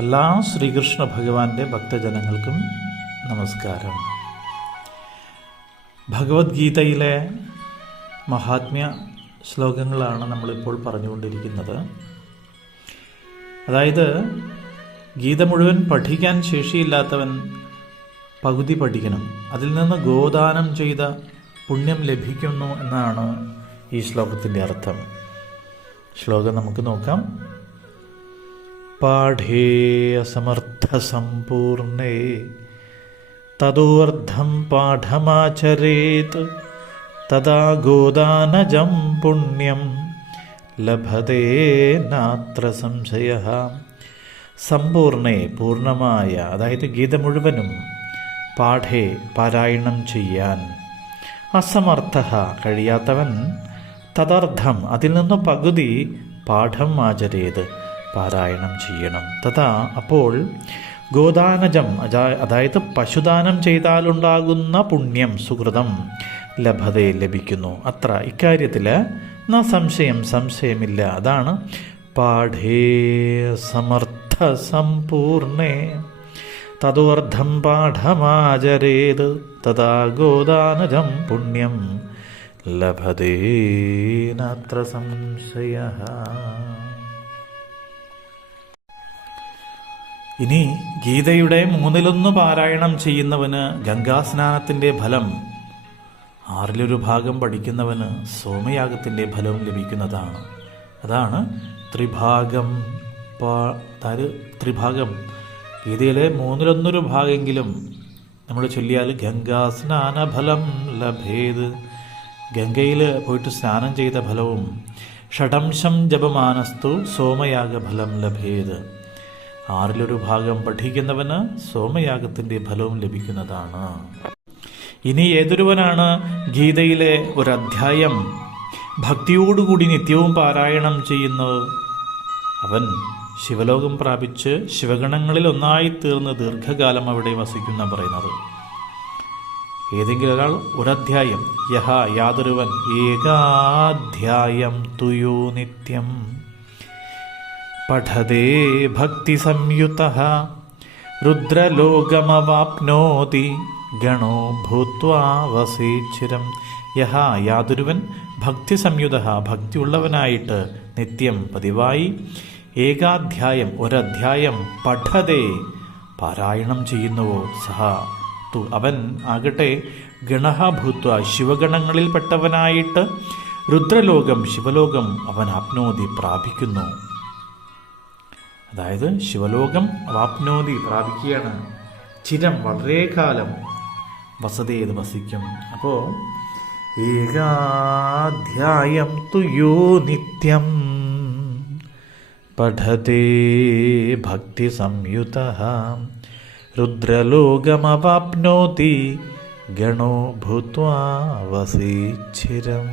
എല്ലാ ശ്രീകൃഷ്ണ ഭഗവാന്റെ ഭക്തജനങ്ങൾക്കും നമസ്കാരം. ഭഗവത്ഗീതയിലെ മഹാത്മ്യ ശ്ലോകങ്ങളാണ് നമ്മളിപ്പോൾ പറഞ്ഞുകൊണ്ടിരിക്കുന്നത്. അതായത് ഗീത മുഴുവൻ പഠിക്കാൻ ശേഷിയില്ലാത്തവൻ പകുതി പഠിക്കണം, അതിൽ നിന്ന് ഗോദാനം ചെയ്ത പുണ്യം ലഭിക്കുന്നു എന്നാണ് ഈ ശ്ലോകത്തിൻ്റെ അർത്ഥം. ശ്ലോകം നമുക്ക് നോക്കാം. പാഠേ അസമർത്ഥസമ്പൂർണേ തദോർദ്ധം പാഠമാചരേത് തദാ ഗോദാനജം പുണ്യം ലഭതേ നാത്ര സംശയഃ. സമ്പൂർണേ പൂർണ്ണമായ, അതായത് ഗീത മുഴുവനും, പാഠേ പാരായണം ചെയ്യാൻ, അസമർത്ഥഃ കഴിയാത്തവൻ, തദർത്ഥം അതിൽ നിന്ന് പകുതി, പാഠം ആചരേത് പാരായണം ചെയ്യണം. തഥാ അപ്പോൾ ഗോദാനജം അതായത് പശുദാനം ചെയ്താലുണ്ടാകുന്ന പുണ്യം സുഹൃതം ലഭതേ ലഭിക്കുന്നു. അത്ര ഇക്കാര്യത്തിൽ ന സംശയമില്ല. അതാണ് പാഠേ സമർത്ഥ സമ്പൂർണേ തദോർദ്ധം പാഠമാചരേത് തഥാ ഗോദാനജം പുണ്യം ലഭതേ നാത്ര സംശയഃ. ഇനി ഗീതയുടെ 1/3 പാരായണം ചെയ്യുന്നവന് ഗംഗാസ്നാനത്തിൻ്റെ ഫലം, 1/6 ഭാഗം പഠിക്കുന്നവന് സോമയാഗത്തിൻ്റെ ഫലവും ലഭിക്കുന്നതാണ്. അതാണ് ത്രിഭാഗം. ത്രിഭാഗം ഗീതയിലെ 1/3 ഭാഗമെങ്കിലും നമ്മൾ ചൊല്ലിയാൽ ഗംഗാസ്നാന ഫലം ലഭേത്, ഗംഗയിൽ പോയിട്ട് സ്നാനം ചെയ്ത ഫലവും, ഷഡംശം ജപമാനസ്തു സോമയാഗഫലം ലഭേത്, 1/6 ഭാഗം പഠിക്കുന്നവന് സോമയാഗത്തിൻ്റെ ഫലവും ലഭിക്കുന്നതാണ്. ഇനി ഏതൊരുവനാണ് ഗീതയിലെ ഒരധ്യായം ഭക്തിയോടുകൂടി നിത്യവും പാരായണം ചെയ്യുന്നത്, അവൻ ശിവലോകം പ്രാപിച്ച് ശിവഗണങ്ങളിൽ ഒന്നായി തീർന്ന് ദീർഘകാലം അവിടെ വസിക്കുന്ന പറയുന്നത്. ഏതെങ്കിലും ഒരാൾ ഒരധ്യായം, യഹ യാതൊരുവൻ, ഏകാധ്യായം തുയോ നിത്യം പഠതേ ഭക്തി സംയുതഃ രുദ്രലോകമവാപ്നോതി ഗണോ ഭൂത്വാ വസീച്ഛിരം. യഹ യാതൊരുവൻ ഭക്തി സംയുതഃ ഭക്തിയുള്ളവനായിട്ട് നിത്യം പതിവായി, ഏകാധ്യായം ഒരധ്യായം, പഠതേ പാരായണം ചെയ്യുന്നുവോ, സഹ അവൻ ആകട്ടെ, ഗണഃ ഭൂത്വ ശിവഗണങ്ങളിൽപ്പെട്ടവനായിട്ട്, രുദ്രലോകം ശിവലോകം അവൻ ആപ്നോതി പ്രാപിക്കുന്നു. അതായത് ശിവലോകം വാപ്നോതി പ്രാപിക്കുകയാണ്, ചിരം വളരെ കാലം, വസതേത് വസിക്കും. അപ്പോൾ ഏകാധ്യായം തുയോ നിത്യം പഠതേ ഭക്തി സംയുതഃ രുദ്രലോകമവാപ്നോതി ഗണോ ഭൂത്വാ വസീച്ഛിരം.